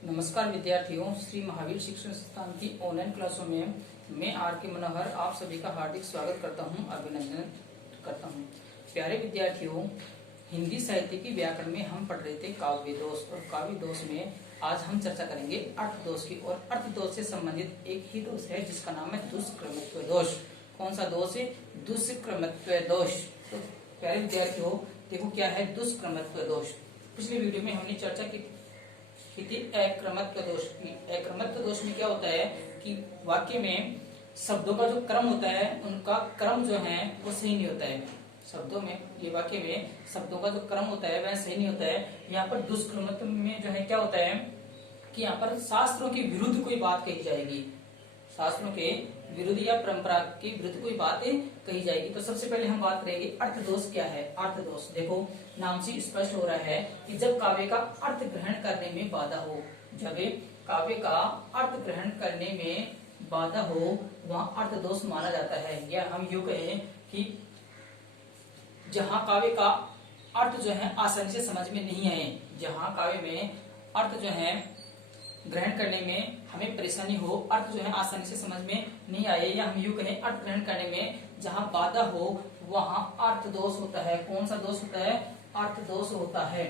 नमस्कार विद्यार्थियों, श्री महावीर शिक्षण संस्थान की ऑनलाइन क्लासों में मैं आर के मनोहर आप सभी का हार्दिक स्वागत करता हूं, अभिनंदन करता हूं। प्यारे विद्यार्थियों, हिंदी साहित्य की व्याकरण में हम पढ़ रहे थे काव्य दोष, और काव्य दोष में आज हम चर्चा करेंगे अर्थ दोष की। और अर्थ दोष से संबंधित एक ही दोष है जिसका नाम है दुष्क्रमत्व दोष। कौन सा दोष है? दुष्क्रमत्व दोष। तो प्यारे विद्यार्थियों, देखो क्या है दुष्क्रमत्व दोष। पिछले वीडियो में हमने चर्चा की थी अक्रमत्व दोष की। अक्रमत्व दोष में क्या होता है कि वाक्य में शब्दों का जो क्रम होता है उनका क्रम जो है वो सही नहीं होता है। शब्दों में, ये वाक्य में शब्दों का जो क्रम होता है वह सही नहीं होता है। यहाँ पर दुष्क्रमत्व में जो है क्या होता है कि यहाँ पर शास्त्रों के विरुद्ध कोई बात कही जाएगी, शास्त्रों के विरुद्ध या परंपरा के विरुद्ध कोई बात कही जाएगी। तो सबसे पहले हम बात करेंगे अर्थ दोष क्या है। अर्थ दोष देखो नाम से स्पष्ट हो रहा है कि जब काव्य का अर्थ ग्रहण करने में बाधा हो, जब काव्य का अर्थ ग्रहण करने में बाधा हो वहाँ अर्थ दोष माना जाता है। या हम यूं कहें कि जहाँ काव्य का अर्थ जो है आसानी से समझ में नहीं आए, जहाँ काव्य में अर्थ जो है ग्रहण करने में हमें परेशानी हो, अर्थ जो है आसानी से समझ में नहीं आए, या हम यूं कहें अर्थ ग्रहण करने में जहाँ बाधा हो वहाँ अर्थ दोष होता है। कौन सा दोष होता है? अर्थ दोष होता है।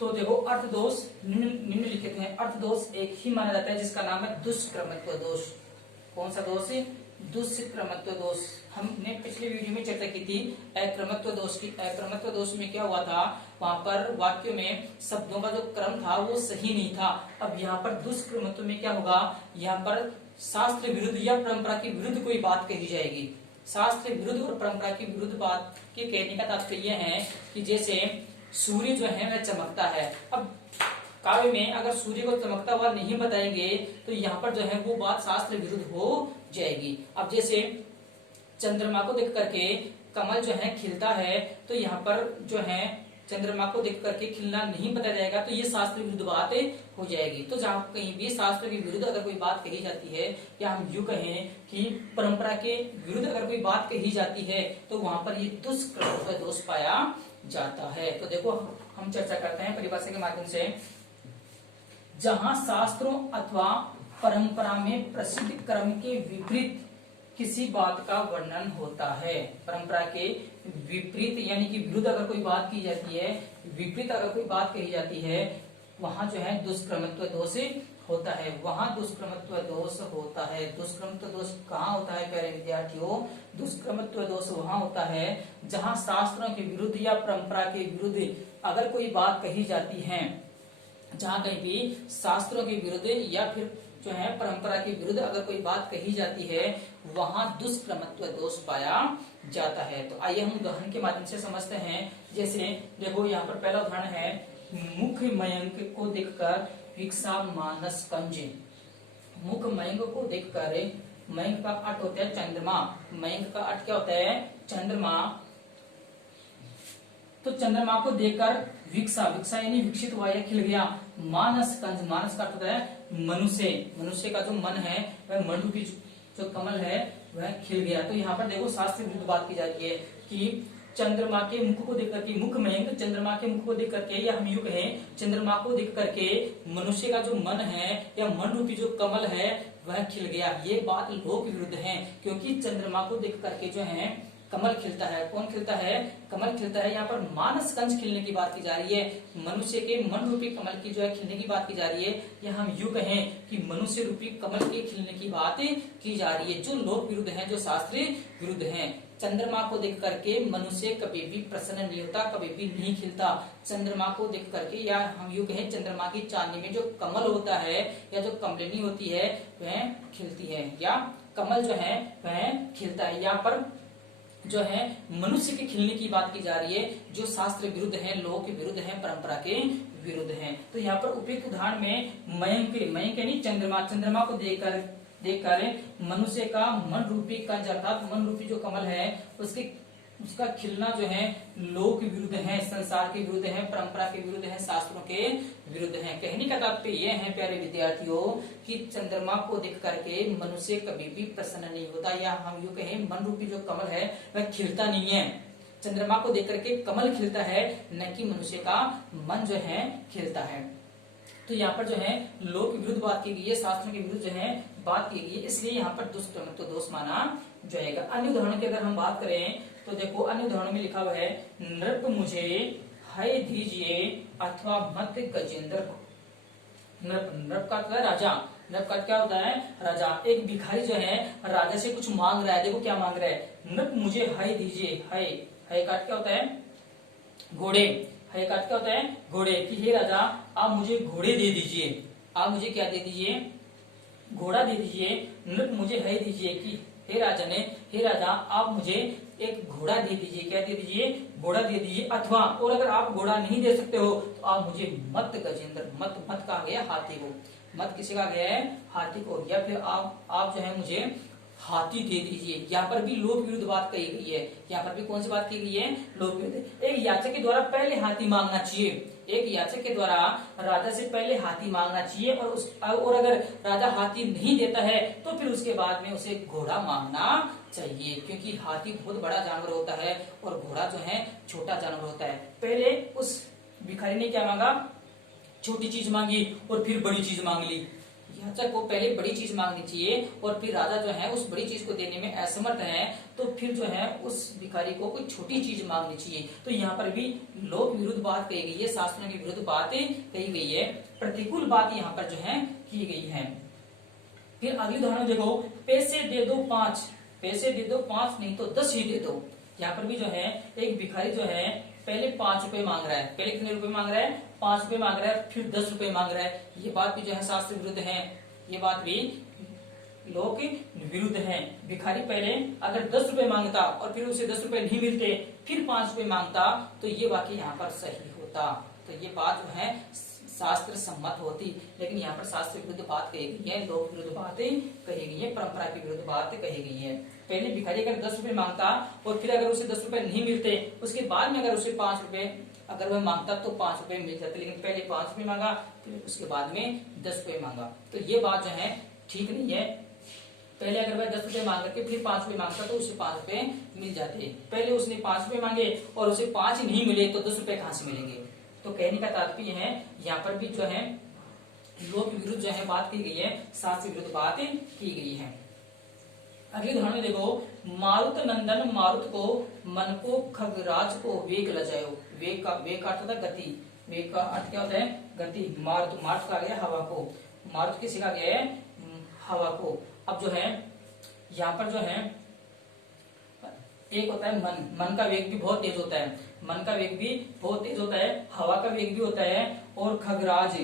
तो देखो अर्थ दोष निम्नलिखित है। अर्थ दोष एक ही माना जाता है जिसका नाम है दुष्क्रमत्व दोष। कौन सा दोष है? दुष्क्रमत्व दोष। हमने पिछले वीडियो में चर्चा की थी अक्रमत्व दोष की। अक्रमत्व दोष में क्या हुआ था, वहां पर वाक्य में शब्दों का जो क्रम था वो सही नहीं था। अब यहाँ पर दुष्क्रमत्व में क्या होगा, यहाँ पर शास्त्र विरुद्ध या परंपरा के विरुद्ध कोई बात कही जाएगी। शास्त्र विरुद्ध और परंपरा के विरुद्ध बात के कहने का तात्पर्य है कि जैसे सूर्य जो है वह चमकता है। अब काव्य में अगर सूर्य को चमकता हुआ नहीं बताएंगे तो यहाँ पर जो है वो बात शास्त्र विरुद्ध हो जाएगी। अब जैसे चंद्रमा को देख करके कमल जो है खिलता है, तो यहाँ पर जो है चंद्रमा को देख करके खिलना नहीं बताया जाएगा, तो ये शास्त्र विरुद्ध बात हो जाएगी। तो जहाँ कहीं भी शास्त्र के विरुद्ध अगर कोई बात कही जाती है, या हम यूं कहें कि परंपरा के विरुद्ध अगर कोई बात कही जाती है, तो वहां पर ये दुष्क्रमत्व दोष पाया जाता है। तो देखो हम चर्चा करते हैं परिभाषा के माध्यम से। जहां शास्त्रों अथवा परंपरा में प्रसिद्ध क्रम के विपरीत किसी बात का वर्णन होता है, परंपरा के विपरीत यानी कि विरुद्ध अगर कोई बात की जाती है, विपरीत अगर कोई बात कही जाती है, वहां जो है दुष्क्रमत्व दोष होता है। वहां दुष्क्रमत्व दोष होता है। दुष्क्रमत्व दोष कहाँ होता है प्यारे विद्यार्थियों? दुष्क्रमत्व दोष वहां होता है जहां शास्त्रों के विरुद्ध या परंपरा के विरुद्ध अगर कोई बात कही जाती है, जहां कहीं भी शास्त्रों के विरुद्ध या फिर जो है परंपरा के विरुद्ध अगर कोई बात कही जाती है, वहां दुष्क्रमत्व दोष पाया जाता है। तो आइए हम उदाहरण के माध्यम से समझते हैं। जैसे देखो यहाँ पर पहला उदाहरण है, मुख मयंक को देखकर विकसा मानस कंज। मुख मयंक को देखकर, मयंक का अर्थ होता है चंद्रमा, मयंक का अर्थ क्या होता है? चंद्रमा। तो चंद्रमा को देखकर विकसा, विकसा यानी विकसित हुआ या खिल गया। मानस कंज, मानस का अर्थ होता है मनुष्य, मनुष्य का जो मन है वह मन रूपी जो कमल है वह खिल गया। तो यहाँ पर देखो शास्त्र विरुद्ध बात की जाती है कि चंद्रमा के मुख को देख करके, मुख मयंक चंद्रमा के मुख को देख करके, या हम यूं कहें चंद्रमा को देख करके मनुष्य का जो मन है या मन रूपी जो कमल है वह खिल गया। ये बात लोक विरुद्ध है, क्योंकि चंद्रमा को देख करके जो है कमल खिलता है। कौन खिलता है? कमल खिलता है। यहाँ पर मानस कंज खिलने की बात की जा रही है, मनुष्य के मन रूपी कमल की जो है खिलने की बात की जा रही है। या हम यूं कहें कि मनुष्य रूपी कमल के खिलने की बात की जा रही है, जो लोक विरुद्ध है, जो शास्त्र विरुद्ध है। चंद्रमा को देख करके मनुष्य कभी भी प्रसन्न नहीं होता, कभी भी नहीं खिलता। चंद्रमा को देख करके, या हम यूं कहें चंद्रमा की चांदनी में जो कमल होता है या जो कमलिनी होती है वह खिलती है, या कमल जो है वह खिलता है। यहाँ पर जो है मनुष्य के खिलने की बात की जा रही है, जो शास्त्र विरुद्ध है, लोक के विरुद्ध है, परंपरा के विरुद्ध है। तो यहाँ पर उपयुक्त उदाहरण में मयंक, मयंक यानी चंद्रमा, चंद्रमा को देखकर मनुष्य का मन रूपी कंज अर्थात मन रूपी जो कमल है उसका खिलना जो है लोक विरुद्ध है, संसार के विरुद्ध है, परंपरा के विरुद्ध है, शास्त्रों के विरुद्ध है। कहने का तात्पर्य यह है प्यारे विद्यार्थियों कि चंद्रमा को देख करके मनुष्य कभी भी प्रसन्न नहीं होता, या हम यूं कहें मन रूपी जो कमल है वह खिलता नहीं है। चंद्रमा को देख करके कमल खिलता है, न कि मनुष्य का मन जो है खिलता है। तो यहाँ पर जो है लो के विरुद्ध बात की गई है, शास्त्रों के विरुद्ध जो है बात की गई है, इसलिए यहाँ पर दुष्क्रमत्व दोष माना जाएगा। अन्य उदाहरण की अगर हम बात करें तो देखो अन्य उदाहरणों में लिखा हुआ है नृप मुझे है दीजिए अथवा मत गजेंद्र को। नृप का अर्थ है राजा, नृप का क्या होता है राजा। एक भिखारी जो है राजा से कुछ मांग रहा है, देखो क्या मांग रहा है, नृप मुझे है दीजिए, है का क्या होता है घोड़े, है का क्या होता है घोड़े, कि हे राजा आप मुझे घोड़े दे दीजिए, आप मुझे क्या दे दीजिए घोड़ा दे दीजिए। नृप मुझे है दीजिए, कि हे राजा ने, हे राजा आप मुझे एक घोड़ा दे दीजिए, क्या दे दीजिए घोड़ा दे दीजिए, अथवा और अगर आप घोड़ा नहीं दे सकते हो तो आप मुझे मत गजेंद्र, मत कहा गया हाथी को, मत किसे कहा गया है हाथी को, या फिर आप जो है मुझे हाथी दे दीजिए। यहाँ पर भी लोक विरुद्ध बात कही गई है, यहाँ पर भी कौन सी बात की गई है लोक विरुद्ध। एक याचक के द्वारा पहले हाथी मांगना चाहिए, एक याचक के द्वारा राजा से पहले हाथी मांगना चाहिए, और अगर राजा हाथी नहीं देता है तो फिर उसके बाद में उसे घोड़ा मांगना चाहिए, क्योंकि हाथी बहुत बड़ा जानवर होता है और घोड़ा जो है छोटा जानवर होता है। पहले उस भिखारी ने क्या मांगा, छोटी चीज मांगी और फिर बड़ी चीज मांग ली। याचक को पहले बड़ी चीज मांगनी चाहिए और फिर राजा जो है उस बड़ी चीज को देने में असमर्थ है तो फिर जो है उस भिखारी को कोई छोटी चीज मांगनी चाहिए। तो यहाँ पर भी लोक विरुद्ध बात कही गई है, शास्त्रों की विरुद्ध बातें कही गई है, प्रतिकूल बात यहाँ पर जो है की गई है। फिर अगली उदाहरण देखो, पैसे दे दो 5, पैसे दे दो 5 नहीं तो 10 ही दे दो। यहाँ पर भी जो है एक भिखारी जो है पहले 5 रुपए मांग रहा है, पहले कितने रुपए मांग रहा है 5 रुपए मांग रहा है, फिर 10 रुपए मांग रहा है। ये बात भी जो है शास्त्र विरुद्ध है, ये बात भी लोक विरुद्ध है। भिखारी पहले अगर 10 रुपए मांगता और फिर उसे 10 रुपए नहीं मिलते फिर 5 रुपए मांगता तो ये वाक्य यहाँ पर सही होता, तो ये बात जो है शास्त्र सम्मत होती। लेकिन यहाँ पर शास्त्र विरुद्ध बात कही गई है, लोक विरुद्ध बातें कही गई है, परंपरा की विरुद्ध बात कही गई है। पहले भिखारी अगर 10 रुपए मांगता और फिर अगर उसे 10 रुपए नहीं मिलते उसके बाद में अगर उसे 5 रुपए अगर वह मांगता तो 5 रुपए मिल जाते, लेकिन पहले 5 रुपए मांगा फिर उसके बाद में 10 रुपए मांगा, तो ये बात जो है ठीक नहीं है। पहले अगर वह 10 रुपए मांग करके फिर 5 रुपए मांगता तो उसे 5 रुपए मिल जाते, पहले उसने 5 रुपए मांगे और उसे 5 ही नहीं मिले तो 10 रुपए कहाँ से मिलेंगे। तो कहने का तात्पर्य है यहाँ पर भी जो है लोक विरुद्ध जो है बात की गई है, शास्त्र विरुद्ध बात की गई है। अगले उदाहरण में देखो, मारुत नंदन मारुत को मन को खगराज को वेग लजायो। वेग का अर्थ होता है गति, वेग का अर्थ क्या होता है गति। मारुत का आ गया हवा को, मारुत किसे कहा गया है हवा को। अब जो है यहाँ पर जो है एक होता है मन का वेग भी बहुत तेज होता है, मन का वेग भी बहुत तेज होता है, हवा का वेग भी होता है, और खगराज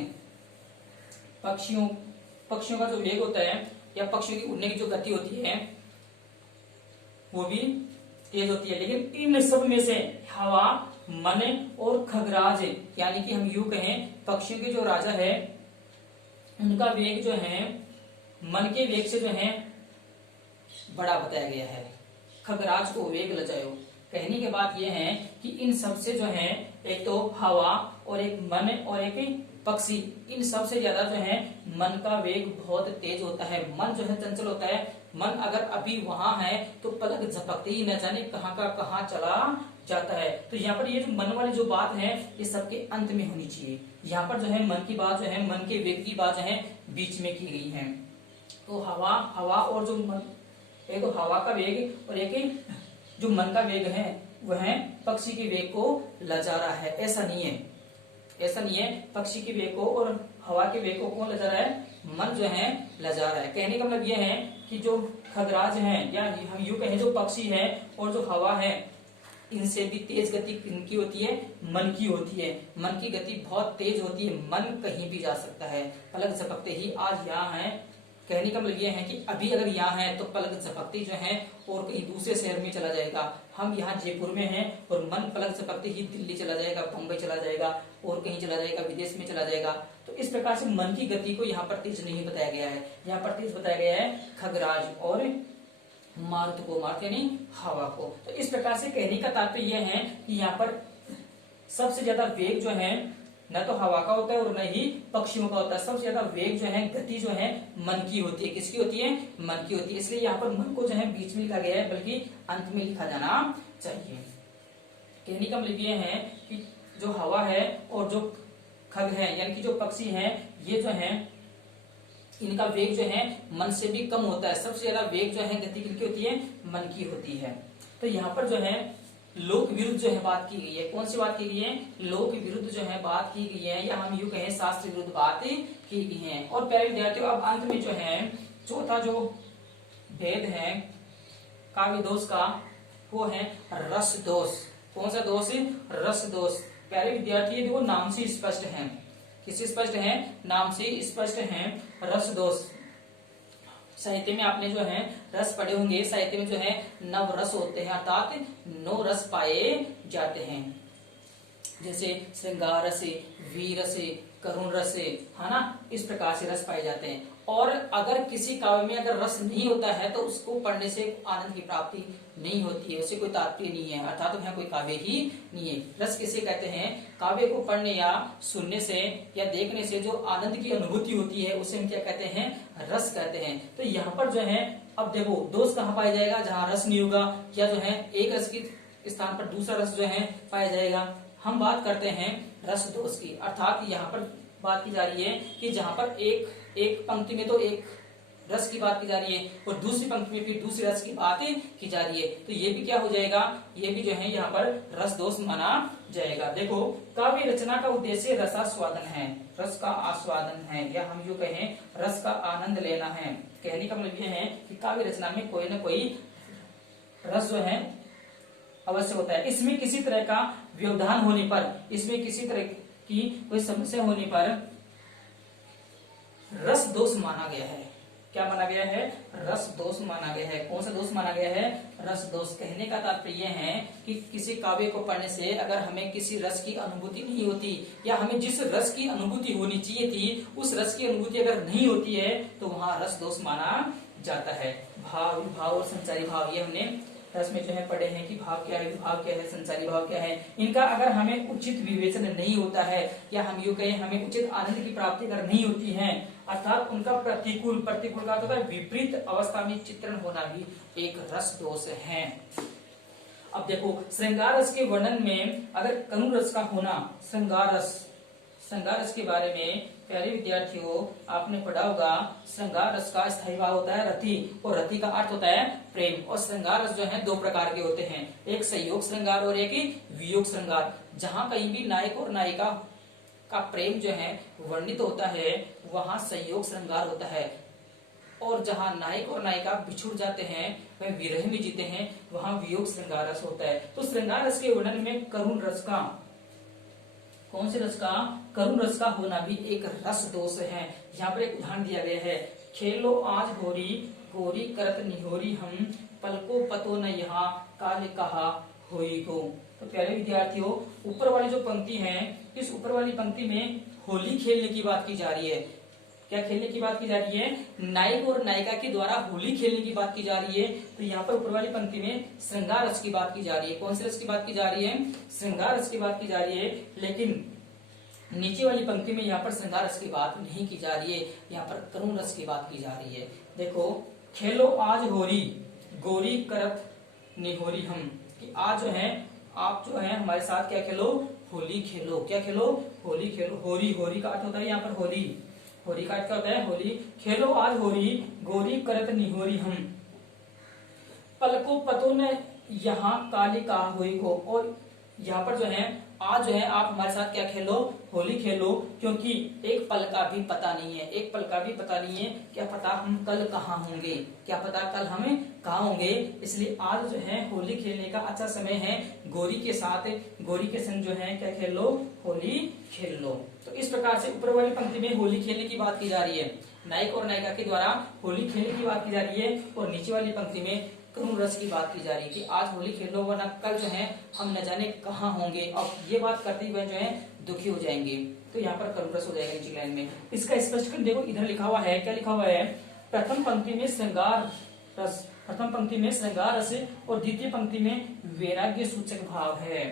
पक्षियों का जो वेग होता है या पक्षियों की उड़ने की जो गति होती है वो भी तेज होती है। लेकिन इन सब में से हवा, मन और खगराज यानी कि हम यूं कहें पक्षियों के जो राजा है उनका वेग जो है मन के वेग से जो है बड़ा बताया गया है। खगराज को वेग लजायो कहने के बाद ये है कि इन सब से जो है एक तो हवा और एक मन और एक पक्षी, इन सब से ज्यादा जो है मन का वेग बहुत तेज होता है। मन जो है चंचल होता है, मन अगर अभी वहां है तो पलक झपकते ही न जाने कहाँ का कहाँ चला जाता है। तो यहाँ पर ये जो मन वाली जो बात है ये सबके अंत में होनी चाहिए। यहाँ पर जो है मन की बात जो है, मन के वेग की बात जो है बीच में की गई है। तो हवा और जो मन, एक तो हवा का वेग और एक जो मन का वेग है वह पक्षी के वेग को लजा रहा है। ऐसा नहीं है पक्षी के वेग को और हवा के वेग को कौन लजा रहा है, मन जो है लजा रहा है। कहने का मतलब यह है कि जो खगराज है या हम यूं कहें जो पक्षी है और जो हवा है इनसे भी तेज गति किनकी होती है, मन की होती है। मन की गति बहुत तेज होती है, मन कहीं भी जा सकता है, पलक झपकते ही आज यहाँ है। कहने का मतलब यह है कि अभी अगर यहाँ है तो पलक झपकते जो है और कहीं दूसरे शहर में चला जाएगा। हम यहाँ जयपुर में हैं और मन पलक झपकते ही दिल्ली चला जाएगा, बम्बई चला जाएगा और कहीं चला जाएगा, विदेश में चला जाएगा। तो इस प्रकार से मन की गति को यहाँ पर तेज नहीं बताया गया है। यहाँ पर तेज बताया गया है खगराज और मारुत को, मारुत यानी हवा को। तो इस प्रकार से कहने का तात्पर्य यह है कि यहाँ पर सबसे ज्यादा वेग जो है न तो हवा का होता है और न ही पक्षियों का होता है। सबसे ज्यादा वेग जो है, गति जो है मन की होती है। किसकी होती है, मन की होती है। इसलिए यहाँ पर मन को जो है बीच में लिखा गया है, बल्कि अंत में लिखा जाना चाहिए। कहने का मतलब यह है कि जो हवा है और जो खग है, यानी कि जो पक्षी हैं ये जो है इनका वेग जो है मन से भी कम होता है। सबसे ज्यादा वेग जो है गति किनकी होती है, मन की होती है। तो यहाँ पर जो है लोक विरुद्ध जो है बात की गई है। कौन सी बात की गई है, लोक विरुद्ध जो है बात की गई है, या हम यूं कहें शास्त्र विरुद्ध बात की गई है। और प्यारे विद्यार्थियों अब अंत में जो है चौथा जो भेद है काव्य दोष का वो है रस दोष। कौन सा दोष, रस दोष। प्यारे विद्यार्थी देखो नाम से स्पष्ट है, किससे स्पष्ट है, नाम से स्पष्ट है, रस दोष। साहित्य में आपने जो है रस पढ़े होंगे, साहित्य में जो है नव रस होते हैं, अर्थात 9 रस पाए जाते हैं, जैसे श्रृंगार रस, वीर रस, करुण रस, है ना, इस प्रकार से रस पाए जाते हैं। और अगर किसी काव्य में अगर रस नहीं होता है तो उसको पढ़ने से आनंद की प्राप्ति नहीं होती है, उसे कोई तात्पर्य नहीं है, अर्थात वह कोई काव्य ही नहीं है। रस किसे कहते हैं, काव्य को पढ़ने या सुनने से या देखने से जो आनंद की अनुभूति होती है उसे हम क्या कहते हैं, रस कहते हैं। तो यहाँ पर जो है अब देखो दोष कहाँ पाया जाएगा, जहाँ रस नहीं होगा, या जो है एक रस के स्थान पर दूसरा रस जो है पाया जाएगा। हम बात करते हैं रस दोष की, अर्थात यहाँ पर बात की जा रही है कि जहां पर एक पंक्ति में तो एक रस की बात की जा रही है और दूसरी पंक्ति में फिर दूसरी रस की बात की जा रही है, तो ये भी क्या हो जाएगा, ये भी जो है यहाँ पर रस दोष माना जाएगा। देखो काव्य रचना का उद्देश्य रसास्वादन है, रस का आस्वादन है, या हम यूं कहें रस का आनंद लेना है। कहने का मतलब ये है कि काव्य रचना में कोई ना कोई रस जो है अवश्य होता है। इसमें किसी तरह का व्यवधान होने पर, इसमें किसी तरह की कोई समस्या होने पर रस दोष माना गया है। क्या माना गया है, रस दोष माना गया है। कौन सा दोष माना गया है, रस दोष। कहने का तात्पर्य है कि किसी काव्य को पढ़ने से अगर हमें किसी रस की अनुभूति नहीं होती, या हमें जिस रस की अनुभूति होनी चाहिए थी उस रस की अनुभूति अगर नहीं होती है तो वहां रस दोष माना जाता है। भाव, विभाव और संचारी भाव, ये हमने रस में जो है पढ़े हैं कि भाव क्या है, विभाव क्या है, संचारी भाव क्या है। इनका अगर हमें उचित विवेचन नहीं होता है, या हम यूं कहें हमें उचित आनंद की प्राप्ति अगर नहीं होती है, अर्थात उनका प्रतिकूल का तो विपरीत अवस्था में चित्रण होना भी एक रस दोष है। अब देखो श्रृंगार रस के वर्णन में अगर करुण रस का होना, श्रृंगार रस के बारे में प्यारे विद्यार्थियों आपने पढ़ा होगा, श्रृंगार रस का स्थायी भाव होता है रति, और रति का अर्थ होता है प्रेम। और श्रृंगार रस जो है 2 प्रकार के होते हैं, एक संयोग श्रृंगार और एक वियोग श्रृंगार। जहां कहीं भी नायक और नायिका का प्रेम जो है वर्णित होता है वहां संयोग श्रृंगार होता है, और जहां नायक और नायिका बिछुड़ जाते हैं, वह विरह में जीते हैं, वहां वियोग श्रृंगार रस होता है। तो श्रृंगार रस के वर्णन में करुण रस का, कौन से रस का, करुण रस का होना भी एक रस दोष है। यहाँ पर एक उदाहरण दिया गया है, खेलो आज होरी, गोरी करत निहोरी हम, पलको पतो न यहाँ काल कहा होई को। तो प्यारे विद्यार्थियों ऊपर वाली जो पंक्ति है, इस ऊपर वाली पंक्ति में होली खेलने की बात की जा रही है। क्या खेलने की बात की जा रही है, नायक और नायिका के द्वारा होली खेलने की बात की जा रही है। तो यहाँ पर ऊपर वाली पंक्ति में श्रृंगार रस की बात की जा रही है। कौन से रस की बात की जा रही है, श्रृंगार रस की बात की जा रही है। लेकिन नीचे वाली पंक्ति में यहाँ पर श्रृंगार रस की बात नहीं की जा रही है, यहाँ पर करुण रस की बात की जा रही है। देखो खेलो आज होरी, गोरी करत निहोरी हम, कि आज जो है आप जो है हमारे साथ क्या खेलो, होली खेलो। क्या खेलो, होली खेलो। होरी, होरी का अर्थ होता है यहाँ पर होली, होरी का अर्थ क्या होता है, होली। खेलो आज होरी, गोरी करत निहोरी हम, पलको पतो न यहाँ काली का होई को। और यहाँ पर जो है आज जो है आप हमारे साथ क्या खेलो, होली खेलो, क्योंकि एक पल का भी पता नहीं है, एक पल का भी पता नहीं है, क्या पता हम कल कहाँ होंगे, क्या पता कल हमें कहाँ होंगे। इसलिए आज जो है होली खेलने का अच्छा समय है, गोरी के साथ, गोरी के संग जो है क्या खेल लो, होली खेल लो। तो इस प्रकार से ऊपर वाली पंक्ति में होली खेलने की बात की जा रही है, नायक और नायिका के द्वारा होली खेलने की बात की जा रही है, और नीचे वाली पंक्ति में करुण रस की बात की जा रही है कि आज होली खेलो वरना कल जो है हम न जाने कहाँ होंगे। और ये बात करते हुए जो है दुखी हो जाएंगे, तो यहाँ पर करुण रस हो जाएगा नीचे लाइन में। इसका स्पष्टीकरण देखो, इधर लिखा हुआ है, क्या लिखा हुआ है, प्रथम पंक्ति में श्रृंगार रस, प्रथम पंक्ति में श्रृंगार रस और द्वितीय पंक्ति में वैराग्य सूचक भाव है।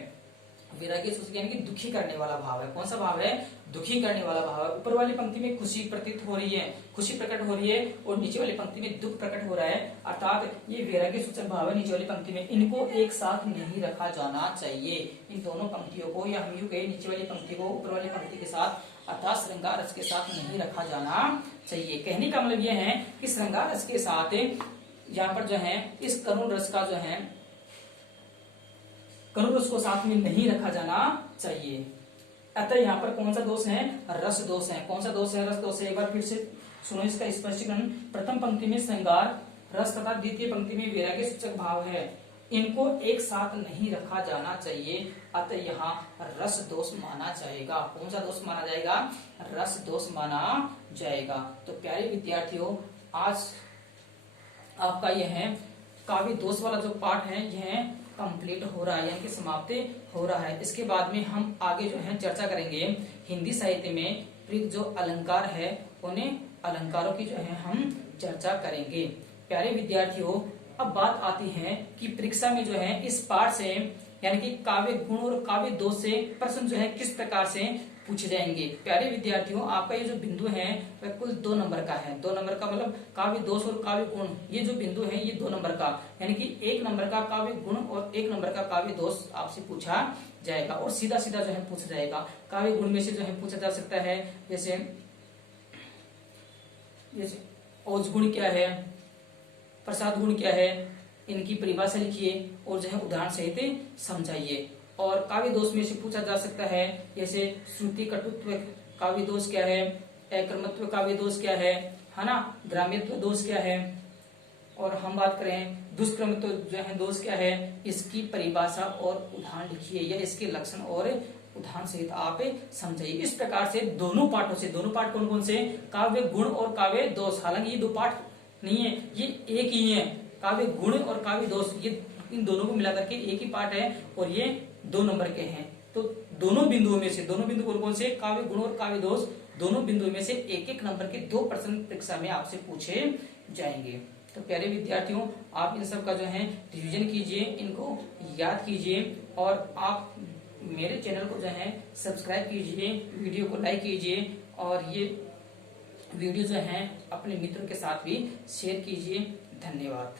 वैराग्य सूचक यानी कि दुखी करने वाला भाव है। कौन सा भाव है? दुखी करने वाला भाव है। ऊपर वाली पंक्ति में खुशी प्रतीत हो रही है, खुशी प्रकट हो रही है, और नीचे वाली पंक्ति में दुख प्रकट हो रहा है, अर्थात ये वैराग्य सूचक भाव है नीचे वाली पंक्ति में। इनको एक साथ नहीं रखा जाना चाहिए, इन दोनों पंक्तियों को, या हम यूं कहें नीचे वाली पंक्ति को ऊपर वाली पंक्ति के साथ अर्थात श्रृंगार रस के साथ नहीं रखा जाना चाहिए। कहने का मतलब यह है कि श्रृंगार रस के साथ यहाँ पर जो है इस करुण रस का जो है करुण रस को साथ में नहीं रखा जाना चाहिए। अतः यहाँ पर कौन सा दोष है? रस दोष है। कौन सा दोष है? रस दोष है। एक बार फिर से सुनो इसका स्पष्टीकरण। प्रथम पंक्ति में श्रृंगार रस तथा द्वितीय पंक्ति में वैराग्य सूचक भाव है, इनको एक साथ नहीं रखा जाना चाहिए, अतः यहाँ रस दोष माना जाएगा। कौन सा दोष माना जाएगा? रस दोष माना जाएगा। तो प्यारे विद्यार्थियों, आज आपका यह है काव्य दोष वाला जो पाठ है यह कंप्लीट हो रहा है, यानी कि समाप्त हो रहा है। इसके बाद में हम आगे जो है चर्चा करेंगे हिंदी साहित्य में प्रयुक्त जो अलंकार है, उन्हें अलंकारों की जो है हम चर्चा करेंगे। प्यारे विद्यार्थियों, अब बात आती है कि परीक्षा में जो है इस पाठ से यानी कि काव्य गुण और काव्य दोष से प्रश्न जो है किस प्रकार से पूछे जाएंगे। प्यारे विद्यार्थियों, आपका ये जो बिंदु है वह कुल 2 नंबर का है। 2 नंबर का मतलब काव्य दोष और काव्य गुण, ये जो बिंदु है ये 2 नंबर का, यानी कि 1 नंबर का काव्य गुण और 1 नंबर का काव्य दोष आपसे पूछा जाएगा, और सीधा सीधा जो है पूछा जाएगा। काव्य गुण में से जो है पूछा जा सकता है जैसे औज गुण क्या है, प्रसाद गुण क्या है, इनकी परिभाषा लिखिए और जो है उदाहरण सहित समझाइए। और काव्य दोष में से पूछा जा सकता है जैसे श्रुति कटुत्व काव्य दोष क्या है, अक्रमत्व काव्य दोष क्या है ना, ग्राम्यत्व दोष क्या है, और हम बात करें दुष्क्रमत्व जो है दोष क्या है, इसकी परिभाषा और उदाहरण लिखिए, या इसके लक्षण और उदाहरण सहित आप समझाइए। इस प्रकार से दोनों पाठों से, दोनों पाठ कौन कौन से? काव्य गुण और काव्य दोष। हालांकि ये 2 पाठ नहीं है, ये एक ही है। काव्य गुण और काव्य दोष, ये इन दोनों को मिलाकर के एक ही पाठ है, और ये 2 नंबर के हैं। तो दोनों बिंदुओं में से, दोनों बिंदु कौन कौन से? काव्य गुण और काव्य दोष, दोनों बिंदुओं में से 1-1 नंबर के 2 प्रश्न परीक्षा में आपसे पूछे जाएंगे। तो प्यारे विद्यार्थियों, आप इन सब का जो है रिवीजन कीजिए, इनको याद कीजिए, और आप मेरे चैनल को जो है सब्सक्राइब कीजिए, वीडियो को लाइक कीजिए, और ये वीडियो जो है अपने मित्रों के साथ भी शेयर कीजिए। धन्यवाद।